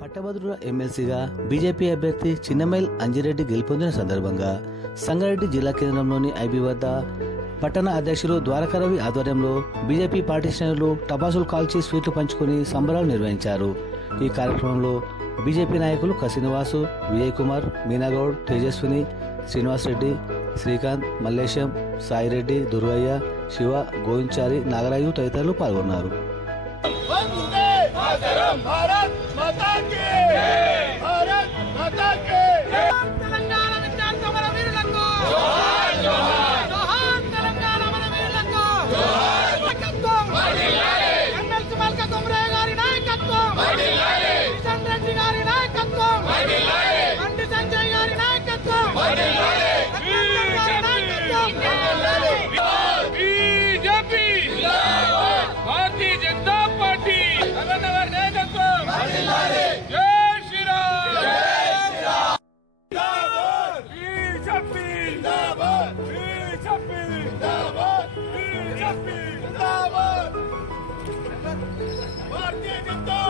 పట్టభద్రుల ఎమ్మెల్సీగా బీజేపీ అభ్యర్థి చిన్నమైల్ అంజిరెడ్డి గెలుపొందిన సందర్భంగా సంగారెడ్డి జిల్లా కేంద్రంలోని ఐబీ వద్ద పట్టణ అధ్యక్షులు ద్వారకారవి ఆధ్వర్యంలో బీజేపీ పార్టీ శ్రేణులు టపాసులు కాల్చి స్వీట్లు పంచుకుని సంబరాలు నిర్వహించారు. ఈ కార్యక్రమంలో బీజేపీ నాయకులు కసినివాసు విజయ్ కుమార్ మీనాగౌడ్ తేజస్విని శ్రీనివాసరెడ్డి శ్రీకాంత్ మల్లేశం సాయిరెడ్డి దుర్గయ్య శివ గోవించారి నాగరాజు తదితరులు పాల్గొన్నారు. Partiye gitti!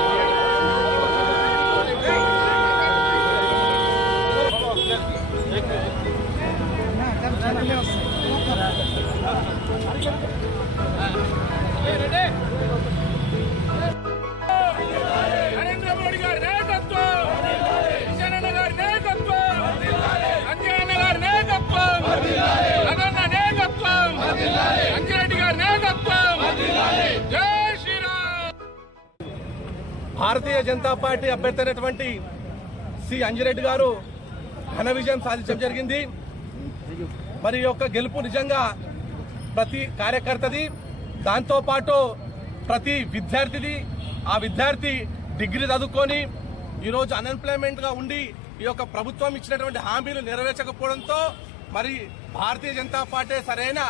Bharatiya Janata Party అభ్యర్థి అయినటువంటి సి. అంజిరెడ్డి గారు ఘన విజయం సాధించడం జరిగింది. మరి యొక్క గెలుపు నిజంగా ప్రతి కార్యకర్తది. దాంతోపాటు ప్రతి విద్యార్థిది ఆ విద్యార్థి డిగ్రీ చదువుకొని ఈరోజు అన్ఎంప్లాయ్మెంట్గా ఉండి ఈ యొక్క ప్రభుత్వం ఇచ్చినటువంటి హామీలు నెరవేర్చకపోవడంతో మరి భారతీయ జనతా పార్టీ సరైన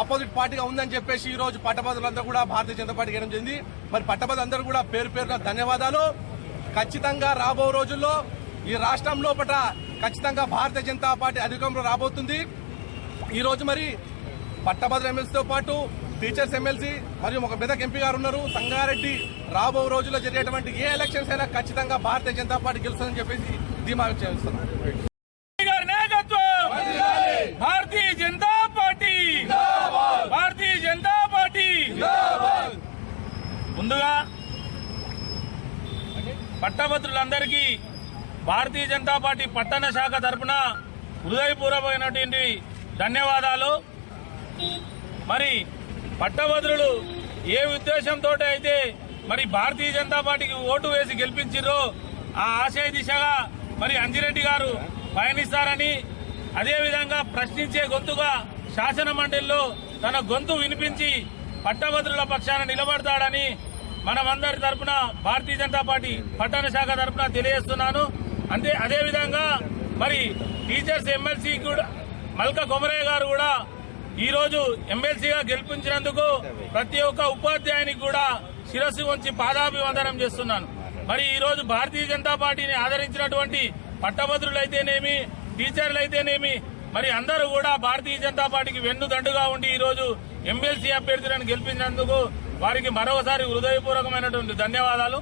ఆపోజిట్ పార్టీగా ఉందని చెప్పేసి ఈ రోజు పట్టభద్రులందరూ కూడా భారతీయ జనతా పార్టీ వేయడం జరిగింది మరి పట్టభద్రులందరూ కూడా పేరు పేరున ధన్యవాదాలు. ఖచ్చితంగా రాబో రోజుల్లో ఈ రాష్ట్రం లోపల ఖచ్చితంగా భారతీయ జనతా పార్టీ అధికారంలో రాబోతుంది. ఈ రోజు మరి పట్టభద్ర ఎమ్మెల్సీతో పాటు టీచర్స్ ఎమ్మెల్సీ మరియు ఒక మెదక్ ఎంపీ గారు ఉన్నారు. సంగారెడ్డి రాబో రోజుల్లో జరిగేటువంటి ఏ ఎలక్షన్స్ అయినా ఖచ్చితంగా భారతీయ జనతా పార్టీ గెలుస్తుందని చెప్పేసి ధీమా చేస్తున్నాం గారి నాయకత్వం భారతీయ జనతా పార్టీ భారతీయ జనతా పార్టీ ముందుగా పట్టభద్రులందరికీ భారతీయ జనతా పార్టీ పట్టణ శాఖ తరఫున హృదయపూర్వకమైనటువంటి ధన్యవాదాలు. మరి పట్టభద్రులు ఏ ఉద్దేశంతో అయితే మరి భారతీయ జనతా పార్టీకి ఓటు వేసి గెలిపించారో ఆ ఆశయ దిశగా మరి అంజిరెడ్డి గారు పయనిస్తారని అదేవిధంగా ప్రశ్నించే గొంతుగా శాసన మండలిలో తన గొంతు వినిపించి పట్టభద్రుల పక్షాన నిలబడతాడని మనమందరి తరఫున భారతీయ జనతా పార్టీ పట్టణ శాఖ తరఫున తెలియజేస్తున్నాను. అంతే అదేవిధంగా మరి టీచర్స్ ఎమ్మెల్సీ కూడా మల్క కొమరయ్య గారు కూడా ఈ రోజు ఎమ్మెల్సీగా గెలిపించినందుకు ప్రతి ఒక్క ఉపాధ్యాయునికి కూడా శిరస్సు ఉంచి పాదాభివందనం చేస్తున్నాను. మరి ఈ రోజు భారతీయ జనతా పార్టీని ఆదరించినటువంటి పట్టభద్రులైతేనేమి టీచర్లైతేనేమి మరి అందరూ కూడా భారతీయ జనతా పార్టీకి వెన్నుదండుగా ఉండి ఈ రోజు ఎమ్మెల్సీ అభ్యర్థులను గెలిపించినందుకు వారికి మరోసారి హృదయపూర్వకమైనటువంటి ధన్యవాదాలు.